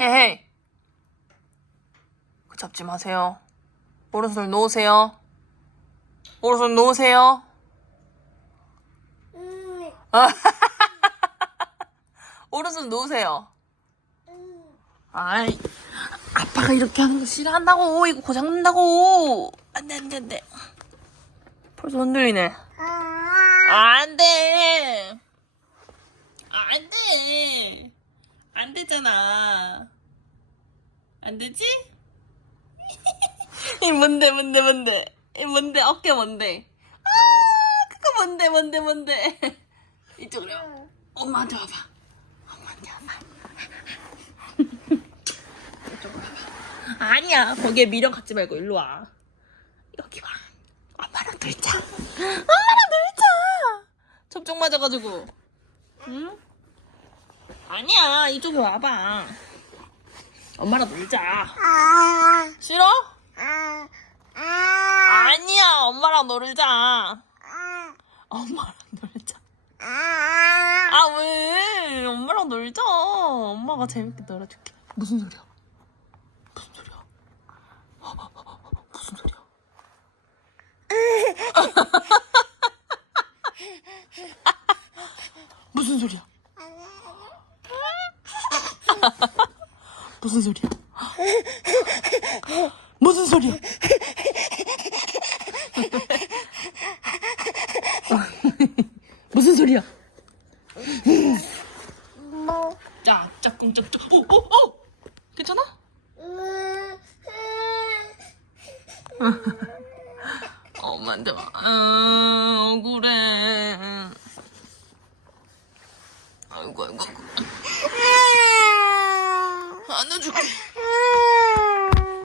헤헤. 그 잡지 마세요. 오른손 놓으세요. 오른손 놓으세요. 오른손 놓으세요. 아이, 아빠가 이렇게 하는 거 싫어한다고. 이거 고장난다고. 안돼. 벌써 흔들리네. 안돼. 안돼. 안 되잖아. 안 되지? 이 뭔데? 이 뭔데? 어깨 뭔데? 그거 뭔데? 이쪽으로. 엄마한테 와봐. 이쪽으로 와봐. 아니야. 거기에 미련 갖지 말고 일로 와. 여기 와. 엄마랑 놀자. 접종 맞아가지고. 응? 아니야. 이쪽에 와봐. 엄마랑 놀자. 싫어? 아니야. 엄마랑 놀자. 엄마랑 놀자. 아, 왜? 엄마랑 놀자. 엄마가 재밌게 놀아줄게. 무슨 소리야? 무슨 소리야? 무슨 소리야? 무슨 소리야? 무슨 소리야? 무슨 소리야? 무슨 소리야? 짝꿍짝꿍. 오! 괜찮아? 엄마한테 와. 억울해. 아이고. 안아줄게.